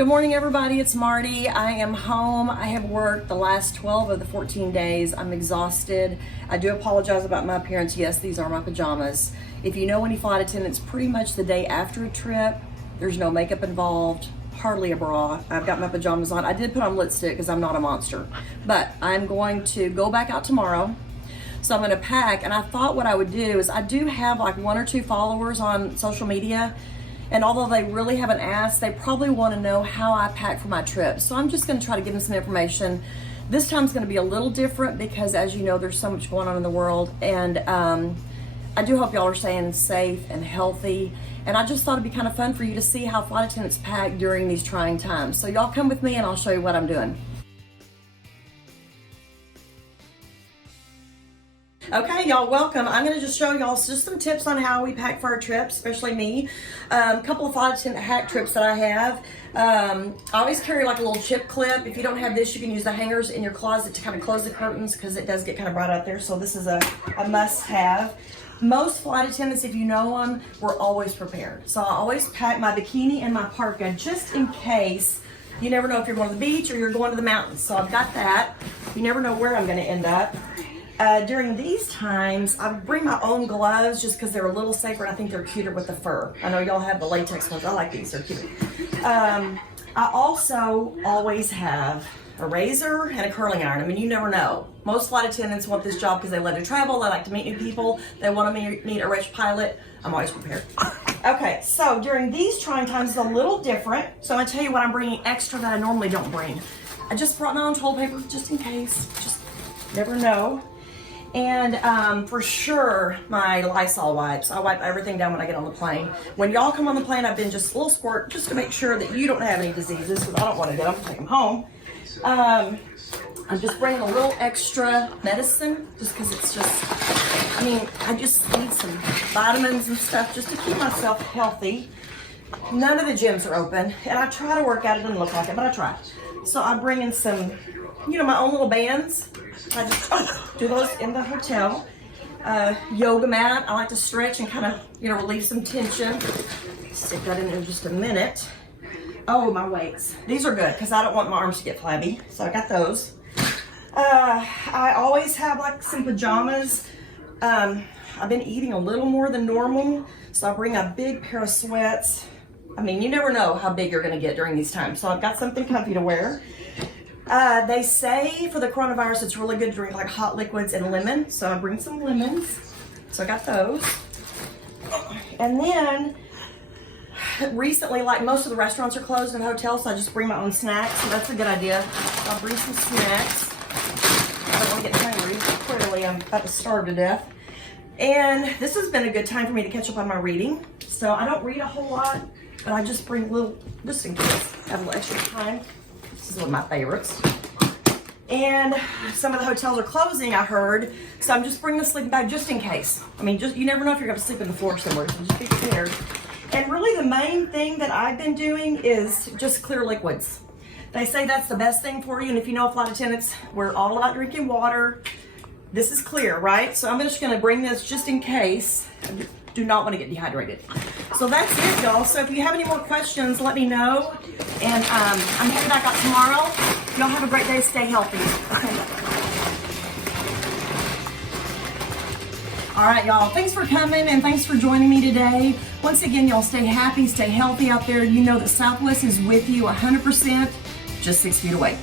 Good morning, everybody. It's Marty. I am home. I have worked the last 12 of the 14 days. I'm exhausted. I do apologize about my appearance. Yes, these are my pajamas. If you know any flight attendants, pretty much the day after a trip, there's no makeup involved, hardly a bra. I've got my pajamas on. I did put on lipstick because I'm not a monster, but I'm going to go back out tomorrow. So I'm going to pack, and I thought what I would do is I do have like 1 or 2 followers on social media. And although they really haven't asked, they probably want to know how I pack for my trip. So I'm just going to try to give them some information. This time's going to be a little different because, as you know, there's so much going on in the world. And I do hope y'all are staying safe and healthy. And I just thought it'd be kind of fun for you to see how flight attendants pack during these trying times. So y'all come with me and I'll show you what I'm doing. Okay, y'all, welcome. I'm going to just show y'all just some tips on how we pack for our trips, especially me. A couple of flight attendant hack trips that I have. I always carry like a little chip clip. If you don't have this, you can use the hangers in your closet to kind of close the curtains because it does get kind of bright out there. So this is a must-have. Most flight attendants, if you know them, we're always prepared. So I always pack my bikini and my parka just in case. You never know if you're going to the beach or you're going to the mountains. So I've got that. You never know where I'm going to end up. During these times, I bring my own gloves just because they're a little safer and I think they're cuter with the fur. I know y'all have the latex ones. I like these, they're cute. I also always have a razor and a curling iron. I mean, you never know. Most flight attendants want this job because they love to travel, they like to meet new people, they want to meet a rich pilot. I'm always prepared. Okay, so during these trying times, it's a little different. So I'm gonna tell you what I'm bringing extra that I normally don't bring. I just brought my own toilet paper just in case. Just never know. And for sure, my Lysol wipes. I wipe everything down when I get on the plane. When y'all come on the plane, I've been just a little squirt just to make sure that you don't have any diseases because I don't want to get them, take them home. I'm just bringing a little extra medicine just because it's just, I mean, I just need some vitamins and stuff just to keep myself healthy. None of the gyms are open, and I try to work out. It doesn't look like it, but I try. So I'm bringing some, you know, my own little bands. I just do those in the hotel. Yoga mat. I like to stretch and kind of, you know, relieve some tension. Stick that in there just a minute. Oh, my weights. These are good because I don't want my arms to get flabby. So I got those. I always have like some pajamas. I've been eating a little more than normal. So I bring a big pair of sweats. I mean, you never know how big you're going to get during these times. So I've got something comfy to wear. They say for the coronavirus, it's really good to drink like hot liquids and lemon. So I bring some lemons. So I got those. And then recently, like most of the restaurants are closed in hotels, so I just bring my own snacks. So that's a good idea. I'll bring some snacks. I don't want to get hungry. Clearly, I'm about to starve to death. And this has been a good time for me to catch up on my reading. So I don't read a whole lot, but I just bring a little, just in case I have a little extra time. This is one of my favorites. And some of the hotels are closing, I heard. So I'm just bringing a sleeping bag just in case. I mean, just you never know if you're going to sleep on the floor somewhere. So just be prepared. And really the main thing that I've been doing is just clear liquids. They say that's the best thing for you. And if you know flight attendants, we're all about drinking water. This is clear, right? So I'm just going to bring this just in case. I do not want to get dehydrated. So that's it, y'all. So if you have any more questions, let me know. And I'm heading back out tomorrow. Y'all have a great day. Stay healthy. Okay. All right, y'all. Thanks for coming and thanks for joining me today. Once again, y'all stay happy, stay healthy out there. You know that Southwest is with you 100%, just 6 feet away.